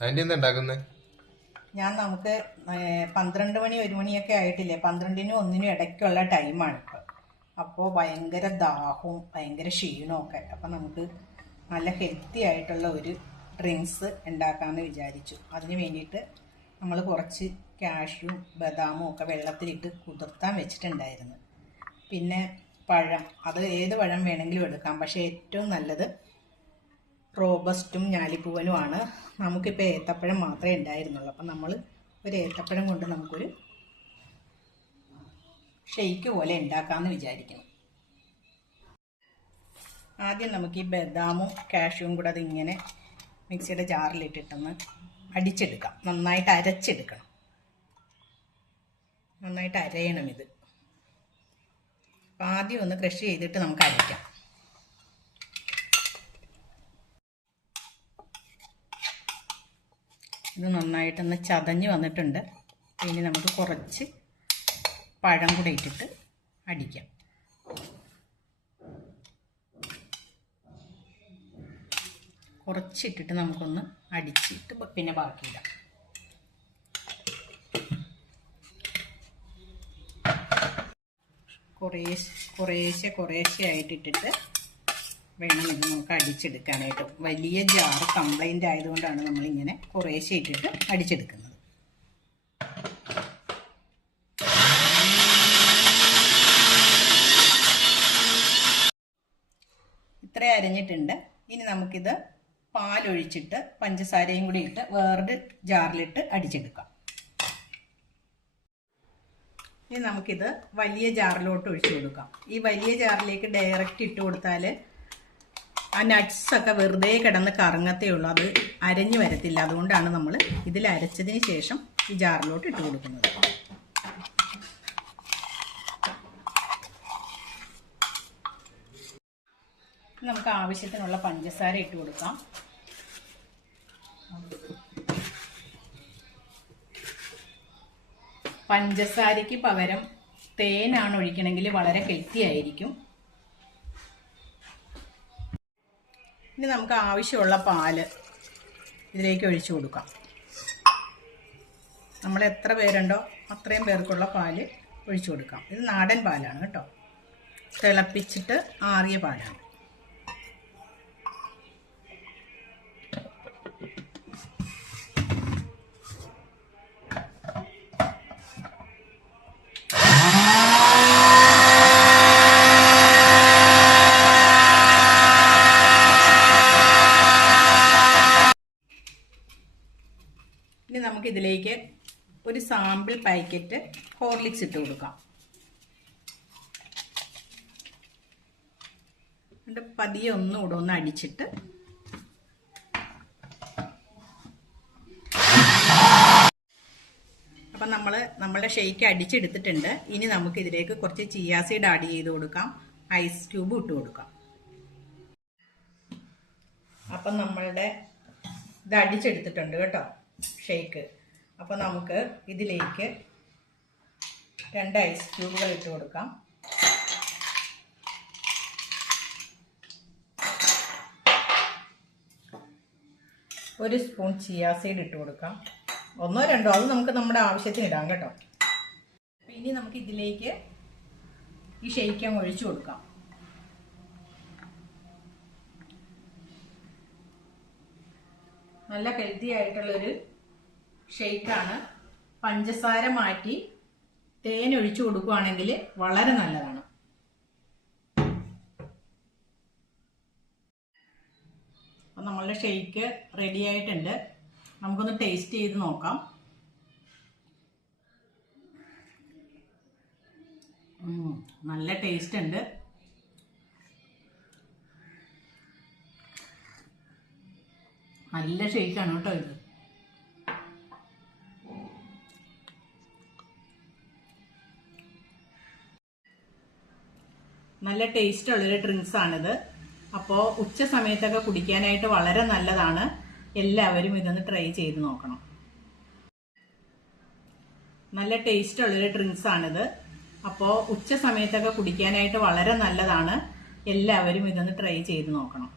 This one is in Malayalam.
ഞാൻ നമുക്ക് 12 മണി 1 മണിയൊക്കെ ആയിട്ടില്ലേ, 12നും 1നും ഇടയ്ക്കുള്ള ടൈമാണ് ഇപ്പോൾ. അപ്പോൾ ഭയങ്കര ദാഹവും ഭയങ്കര ക്ഷീണവും ഒക്കെ. അപ്പം നമുക്ക് നല്ല ഹെൽത്തി ആയിട്ടുള്ള ഒരു ഡ്രിങ്ക്സ് ഉണ്ടാക്കാമെന്ന് വിചാരിച്ചു. അതിന് വേണ്ടിയിട്ട് നമ്മൾ കുറച്ച് കാഷ്യൂവും ബദാമും ഒക്കെ വെള്ളത്തിലിട്ട് കുതിർത്താൻ വെച്ചിട്ടുണ്ടായിരുന്നു. പിന്നെ പഴം, അത് ഏത് പഴം വേണമെങ്കിലും എടുക്കാം, പക്ഷേ ഏറ്റവും നല്ലത് റോബസ്റ്റും ഞാലിപ്പൂവനുമാണ്. നമുക്കിപ്പോൾ ഏത്തപ്പഴം മാത്രമേ ഉണ്ടായിരുന്നുള്ളൂ. അപ്പം നമ്മൾ ഒരു ഏത്തപ്പഴം കൊണ്ട് നമുക്കൊരു ഷെയ്ക്ക് പോലെ ഉണ്ടാക്കാമെന്ന് വിചാരിക്കുന്നു. ആദ്യം നമുക്ക് ഈ ബദാമും കാഷ്യൂവും കൂടെ അതിങ്ങനെ മിക്സിയുടെ ജാറിലിട്ടിട്ടൊന്ന് അടിച്ചെടുക്കാം. നന്നായിട്ട് അരച്ചെടുക്കണം, നന്നായിട്ട് അരയണം ഇത്. അപ്പം ആദ്യം ഒന്ന് ക്രഷ് ചെയ്തിട്ട് നമുക്ക് അരയ്ക്കാം. ഇത് നന്നായിട്ടൊന്ന് ചതഞ്ഞ് വന്നിട്ടുണ്ട്. ഇനി നമുക്ക് കുറച്ച് പഴം കൂടെ ഇട്ടിട്ട് അടിക്കാം. കുറച്ചിട്ടിട്ട് നമുക്കൊന്ന് അടിച്ചിട്ട് പിന്നെ ബാക്കിയിടാം. കുറേശ്ശെ ആയിട്ടിട്ടിട്ട് വേണം ഇത് നമുക്ക് അടിച്ചെടുക്കാനായിട്ട്. വലിയ ജാർ കംപ്ലൈൻ്റ് ആയതുകൊണ്ടാണ് നമ്മളിങ്ങനെ കുറേശ്ശെ ഇട്ടിട്ട് അടിച്ചെടുക്കുന്നത്. ഇത്ര അരിഞ്ഞിട്ടുണ്ട്. ഇനി നമുക്കിത് പാലൊഴിച്ചിട്ട് പഞ്ചസാരയും കൂടി ഇട്ട് വേറൊരു ജാറിലിട്ട് അടിച്ചെടുക്കാം. ഇനി നമുക്കിത് വലിയ ജാറിലോട്ട് ഒഴിച്ചു കൊടുക്കാം. ഈ വലിയ ജാറിലേക്ക് ഡയറക്റ്റ് ഇട്ട് കൊടുത്താൽ ആ നട്ട്സൊക്കെ വെറുതെ കിടന്ന് കറങ്ങത്തേ ഉള്ളൂ, അത് അരഞ്ഞു വരത്തില്ല. അതുകൊണ്ടാണ് നമ്മൾ ഇതിൽ അരച്ചതിന് ശേഷം ഈ ജാറിലോട്ട് ഇട്ട് കൊടുക്കുന്നത്. നമുക്ക് ആവശ്യത്തിനുള്ള പഞ്ചസാര ഇട്ട് കൊടുക്കാം. പഞ്ചസാരയ്ക്ക് പകരം തേനാണ് ഒഴിക്കണമെങ്കിൽ വളരെ ഹെൽത്തി ആയിരിക്കും. ഇനി നമുക്ക് ആവശ്യമുള്ള പാല് ഇതിലേക്ക് ഒഴിച്ചു കൊടുക്കാം. നമ്മൾ എത്ര പേരുണ്ടോ അത്രയും പേർക്കുള്ള പാല് ഒഴിച്ചു കൊടുക്കാം. ഇത് നാടൻ പാലാണ് കേട്ടോ, തിളപ്പിച്ചിട്ട് ആറിയ പാലാണ്. ഇനി നമുക്കിതിലേക്ക് ഒരു സാമ്പിൾ പാക്കറ്റ് ഹോർലിക്സ് ഇട്ട് കൊടുക്കാം. എന്നിട്ട് പതിയെ ഒന്നുകൂടെ ഒന്ന് അടിച്ചിട്ട് അപ്പം നമ്മളുടെ ഷെയ്ക്ക് അടിച്ചെടുത്തിട്ടുണ്ട്. ഇനി നമുക്ക് ഇതിലേക്ക് കുറച്ച് ചിയാ സീഡ് ആഡ് ചെയ്ത് കൊടുക്കാം, ഐസ് ക്യൂബ് ഇട്ട് കൊടുക്കാം. അപ്പം നമ്മളുടെ ഇത് അടിച്ചെടുത്തിട്ടുണ്ട് കേട്ടോ ഷേക്ക്. അപ്പോൾ നമുക്ക് ഇതിലേക്ക് 2 ഐസ് ക്യൂബുകൾ ഇട്ട് കൊടുക്കാം. ഒരു സ്പൂൺ ചിയാ സീഡ് ഇട്ട് കൊടുക്കാം. 1 2 അത് നമുക്ക് നമ്മുടെ ആവശ്യത്തിന് ഇടാം കേട്ടോ. ഇനി നമുക്ക് ഇതിലേക്ക് ഈ ഷേക്ക് അങ്ങ് ഒഴിച്ചു കൊടുക്കാം. നല്ല ഹെൽത്തി ആയിട്ടുള്ളൊരു ഷേക്കാണ്. പഞ്ചസാര മാറ്റി തേൻ ഒഴിച്ചു കൊടുക്കുകയാണെങ്കിൽ വളരെ നല്ലതാണ്. അപ്പം നമ്മളുടെ ഷേക്ക് റെഡി ആയിട്ടുണ്ട്. നമുക്കൊന്ന് ടേസ്റ്റ് ചെയ്ത് നോക്കാം. നല്ല ടേസ്റ്റ് ഉണ്ട്. നല്ല ഷേക്കാണ് കേട്ടോ ഇത്. നല്ല ടേസ്റ്റ് ഉള്ളൊരു ഡ്രിങ്ക്സ് ആണിത്. അപ്പോൾ ഉച്ച സമയത്തൊക്കെ കുടിക്കാനായിട്ട് വളരെ നല്ലതാണ്. എല്ലാവരും ഇതൊന്ന് ട്രൈ ചെയ്ത് നോക്കണം. നല്ല ടേസ്റ്റ് ഉള്ളൊരു ഡ്രിങ്ക്സ് ആണിത്. അപ്പോൾ ഉച്ച സമയത്തൊക്കെ കുടിക്കാനായിട്ട് വളരെ നല്ലതാണ്. എല്ലാവരും ഇതൊന്ന് ട്രൈ ചെയ്ത് നോക്കണം.